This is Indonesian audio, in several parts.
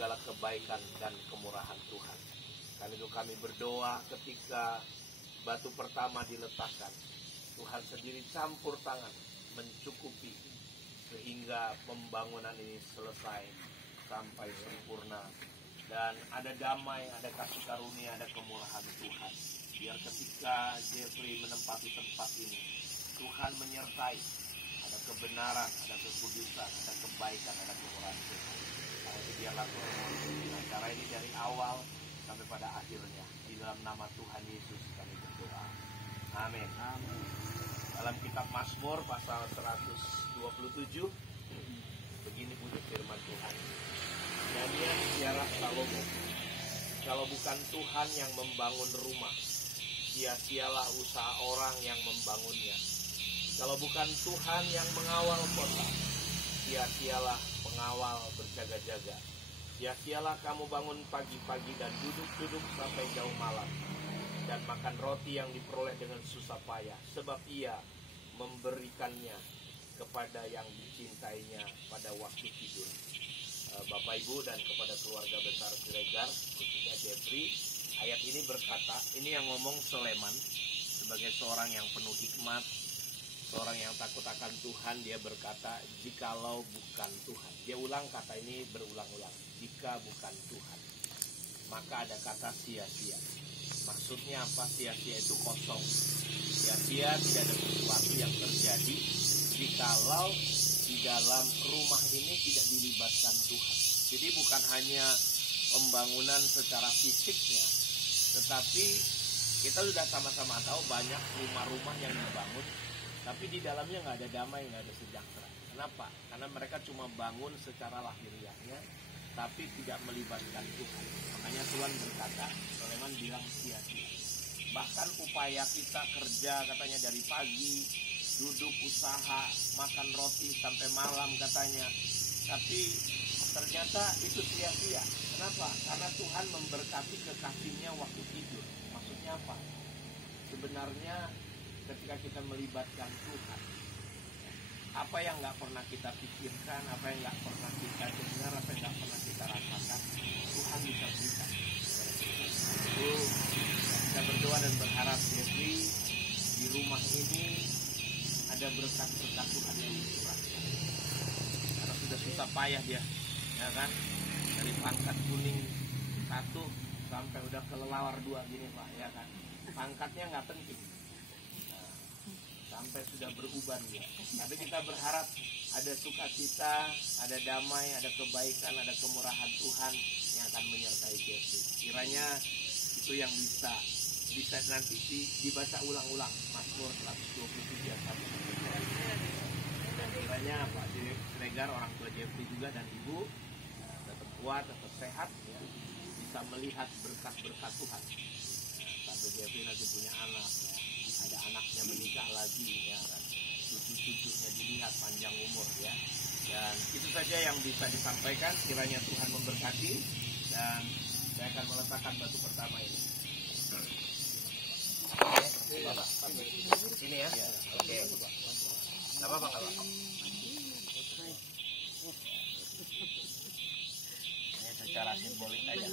segala kebaikan dan kemurahan Tuhan. Karena itu kami berdoa ketika batu pertama diletakkan, Tuhan sendiri campur tangan mencukupi sehingga pembangunan ini selesai sampai sempurna. Dan ada damai, ada kasih karunia, ada kemurahan Tuhan. Biar ketika Jeffrey menempati tempat ini, Tuhan menyertai. Ada kebenaran, ada kekudusan, ada kebaikan, ada kemurahan Tuhan. Karena itu biarlah Tuhan memimpin acara ini dari awal sampai pada akhirnya. Di dalam nama Tuhan Yesus kami berdoa. Amin. Amin. Dalam kitab Mazmur pasal 127, begini bunyi firman Tuhan. Nyanyian ziarah Salomo. Kalau bukan Tuhan yang membangun rumah, sia-sialah usaha orang yang membangunnya. Kalau bukan Tuhan yang mengawal kota, sia-sialah pengawal berjaga-jaga. Sia-sialah kamu bangun pagi-pagi dan duduk-duduk sampai jauh malam, dan makan roti yang diperoleh dengan susah payah, sebab ia memberikannya kepada yang dicintainya pada waktu tidur. Bapak Ibu dan kepada keluarga besar Siregar, khususnya Jeffrey, ayat ini berkata, ini yang ngomong Sleman sebagai seorang yang penuh hikmat, seorang yang takut akan Tuhan. Dia berkata, jikalau bukan Tuhan. Dia ulang kata ini berulang-ulang, jika bukan Tuhan, maka ada kata sia-sia. Maksudnya apa? Sia-sia itu kosong. Sia-sia tidak ada sesuatu yang terjadi jikalau di dalam rumah ini tidak dilibatkan Tuhan. Jadi bukan hanya pembangunan secara fisiknya, tetapi kita sudah sama-sama tahu banyak rumah-rumah yang dibangun, tapi di dalamnya nggak ada damai, nggak ada sejahtera. Kenapa? Karena mereka cuma bangun secara lahiriahnya, tapi tidak melibatkan Tuhan. Makanya Tuhan berkata, Sulaiman bilang sia-sia. Bahkan upaya kita kerja katanya dari pagi, duduk usaha, makan roti sampai malam katanya, tapi ternyata itu sia-sia. Kenapa? Karena Tuhan memberkati kekasihnya waktu tidur. Maksudnya apa? Sebenarnya ketika kita melibatkan Tuhan, apa yang nggak pernah kita pikirkan, apa yang nggak pernah kita dengar, apa yang nggak pernah kita rasakan, Tuhan bisa berikan. Itu kita berdoa dan berharap Jeffrey di rumah ini ada berkat-berkat Tuhan yang dicurahkan. Karena sudah susah payah dia, ya kan? Dari pangkat kuning 1 sampai udah kelelawar 2 gini Pak, ya kan? Pangkatnya nggak penting. Nah, sampai sudah beruban dia. Tapi kita berharap ada sukacita, ada damai, ada kebaikan, ada kemurahan Tuhan yang akan menyertai Jeffrey. Kiranya itu yang bisa nanti dibaca ulang-ulang Mazmur 127 sampai. Dan kiranya Pak Siregar, orang tua Jeffrey juga dan Ibu tetap kuat, tetap sehat, ya, bisa melihat berkat-berkat Tuhan. Sampai Jeffrey nanti punya anak, ya, ada anaknya menikah lagi, ya kan, cucu-cucunya dilihat panjang umur, ya. Dan itu saja yang bisa disampaikan. Kiranya Tuhan memberkati, dan saya akan meletakkan batu pertama ini. Bapak, ini ya. Oke. Nggak apa-apa, nggak apa-apa. Ini secara simbolik aja.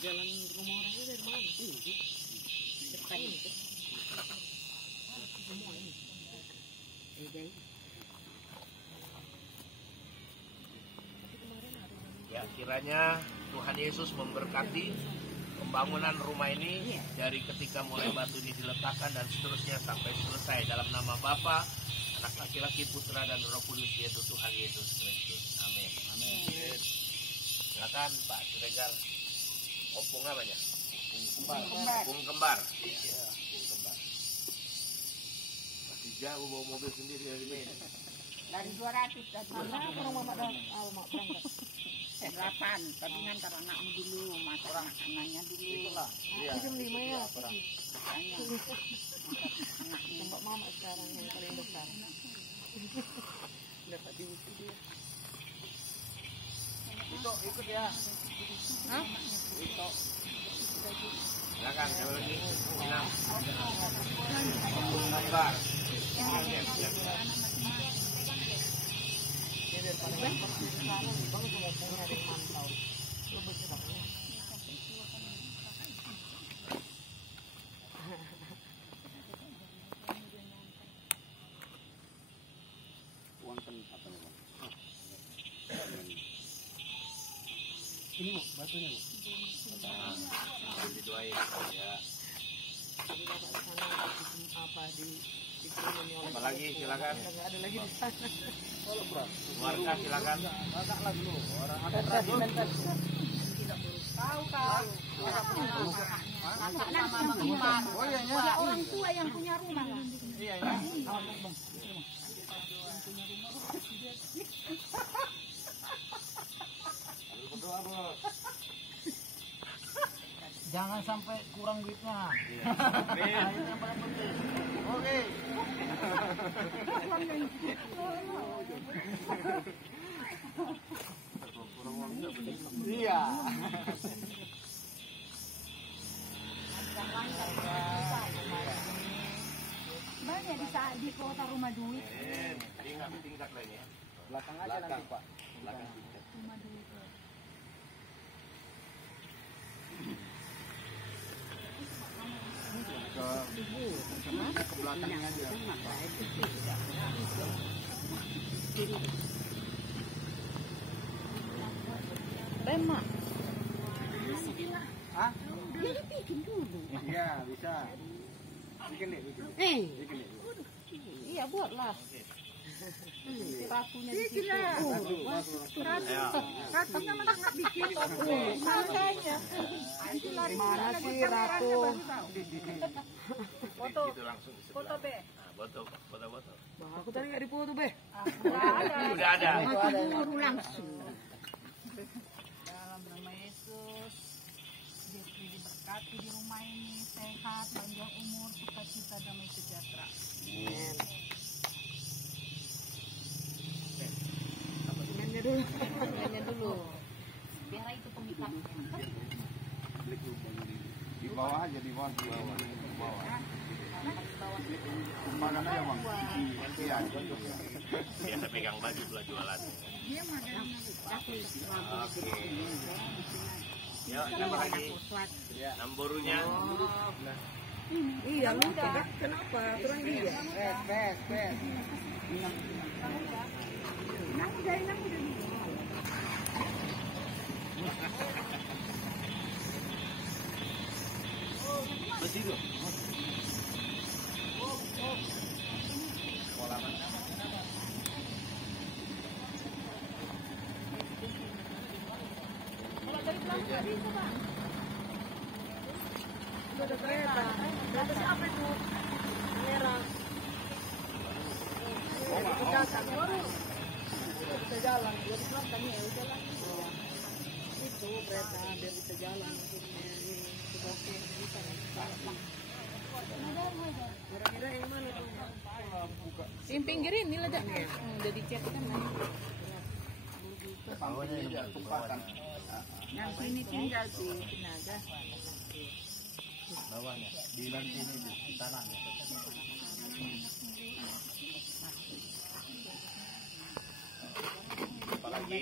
Jalan rumah orangnya dari mana? Depan itu. Semua ini. Ya, kiranya Tuhan Yesus memberkati pembangunan rumah ini dari ketika mulai batu ini diletakkan dan seterusnya sampai selesai, dalam nama Bapa, Anak laki-laki, Putra dan Roh Kudus, yaitu Tuhan Yesus Kristus. Amin. Amin. Silakan Pak Siregar. Opung apa ya? Opung kembar. Ya, opung kembar. Masih jauh bawa mobil sendiri dari Medan. Dari 200 dari mana orang mama berangkat 8 tapi ngantar anakmu dulu, masak makanannya dulu. Iya. Jam 5 ya. Makanya anaknya Mbak mama sekarang yang paling besar. Dapat diuji dia. itu ikut ya. Hah? Itu Silakan, siapa lagi? Minam. Opung kembar. Ini Bu, batunya Bu. Didoain ya. Apa lagi silakan. Ada lagi di sana. Warga silakan. Agak lagi dulu. Orang ada tradisi. Tahu. Oh iya ya. Orang tua yang punya rumah. Iya ya. Berdoa Bos. Jangan sampai kurang duitnya. Nah, itu yang paling penting. Oke. Iya. Banyak di kota rumah duit. Tingkat lain ya. Belakang aja nanti Pak. Belakang. Rumah duit. Ke belakang aja. Remak. Hah? Jadi bikin dulu. Iya, bisa. Bikin deh, bikin. Bikin deh. Iya buatlah. Ratunya di situ. Ratunya mana nggak bikin? Makanya. Mana sih Ratu? Foto. Gitu langsung di Foto sebelah. be. Nah, foto. Aku tadi nggak difoto be. Udah ada. Buru langsung. Dalam nama Yesus, Jeffrey diberkati di rumah ini, sehat, panjang umur, sukacita, damai sejahtera. Tangannya dulu. Biar itu pemikatnya. Di bawah aja, di bawah. Kumbangan aja Bang. Iya. Biasa pegang baju belah jualan. Dia mah Oke. Yuk, apa lagi? Namborunya. Iya lu kenapa? Kurang dia. Bes. Bersih dulu. Kalau dari belakang nggak bisa bang. Ada kereta. Berapa siapa itu? Merah. Bisa jalan. Dia di belakang ya udah lah. Itu kereta biar bisa jalan. Oke, bisa. Kira-kira yang mana tuh? Yang pinggir ini lah dah. Udah dicek kan lah. Bawahnya tempatan. Yang sini tinggal sih. Naga. Bawahnya. Di lantai ini di tanahnya. Apalagi?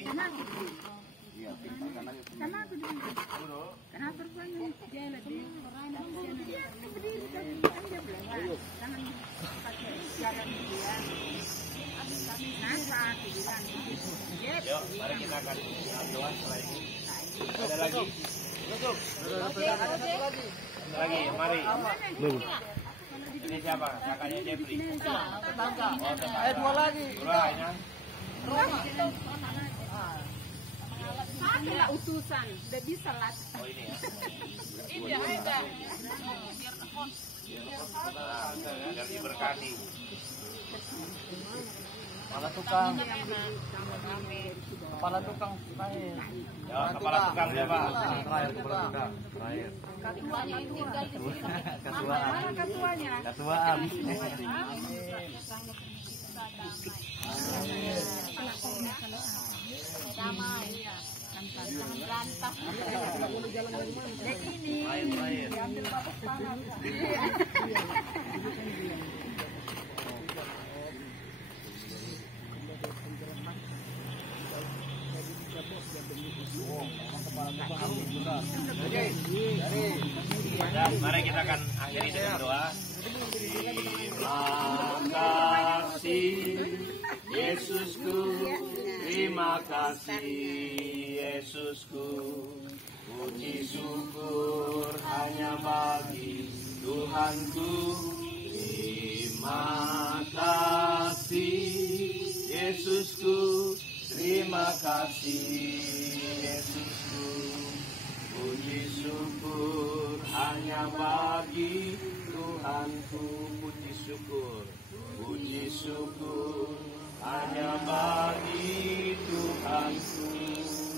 Iya, tinggalkan aja. Karena aku dulu. Kenapa rupanya dia lebih dia berdiri tadi dia bilang jangan pakai jalan dia. Kenapa aku bilang? Yuk, mari kita akan doa setelah ini. Ada lagi? Ada lagi. Ada lagi, mari. Ini siapa? Kakaknya Jeffrey. Dua lagi. Urahnya. Satu lah utusan, udah bisa lah. Oh ini ya. Ini ada. Biar diberkati. Kepala tukang. Kepala tukang terakhir. Ya, kepala tukang siapa? Terakhir kepala tukang. Terakhir. Ketuanya yang tinggal di sini. Ketuaan. Mana ketuanya? Ketuaan. Damai. Jangan berantem. Dan ini Terakhir. diambil bapak tangan. Dan mari kita akan akhiri dengan doa. Terima kasih Yesusku, terima kasih Yesusku. Puji syukur hanya bagi Tuhanku. Terima kasih Yesusku, terima kasih Yesusku. Puji syukur hanya bagi Tuhanku. Puji syukur hanya bagi Tuhanku.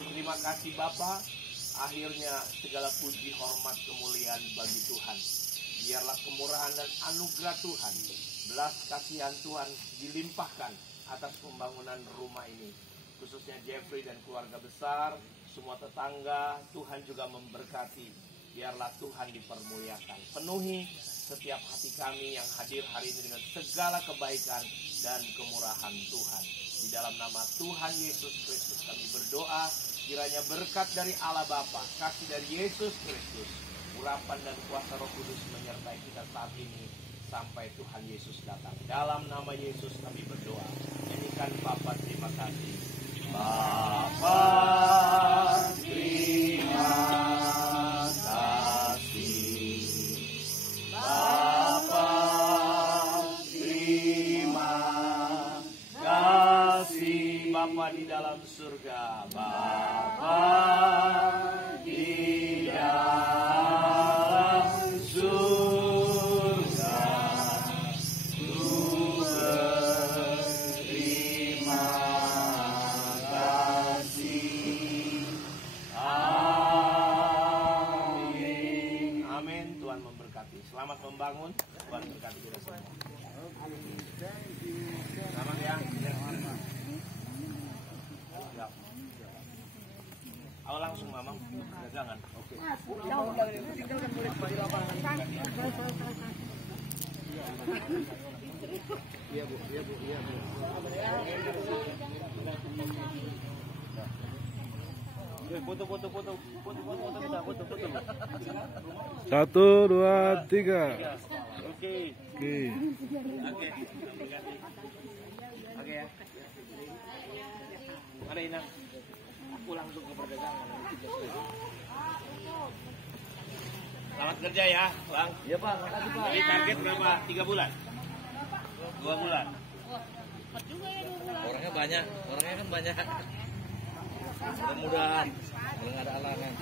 Terima kasih Bapa. Akhirnya segala puji, hormat, kemuliaan bagi Tuhan. Biarlah kemurahan dan anugerah Tuhan, belas kasihan Tuhan dilimpahkan atas pembangunan rumah ini. Khususnya Jeffrey dan keluarga besar, semua tetangga, Tuhan juga memberkati. Biarlah Tuhan dipermuliakan. Penuhi setiap hati kami yang hadir hari ini dengan segala kebaikan dan kemurahan Tuhan. Di dalam nama Tuhan Yesus Kristus kami berdoa, kiranya berkat dari Allah Bapa, kasih dari Yesus Kristus, urapan dan kuasa Roh Kudus menyertai kita saat ini sampai Tuhan Yesus datang. Dalam nama Yesus kami berdoa. Nyanyikan Bapa terima kasih. Bapa terima kasih. Bapa terima kasih. Bapa di dalam surga. Bapa di dalam surga. Ku berterima kasih. Amin. Amin. Tuhan memberkati. Selamat membangun. Tuhan berkati kita semua. Selamat ya. Awal langsung Mamang dagangan. Oke. Iya Bu. Foto. 1, 2, 3. Oke. Oke. Oke ya. Mana Inang? Aku langsung ke perdagangan. Selamat kerja ya, Bang. Iya Pak, makasih Pak. Jadi target berapa? 3 bulan? 2 bulan? Orangnya kan banyak. Mudah-mudahan kalau nggak ada halangan.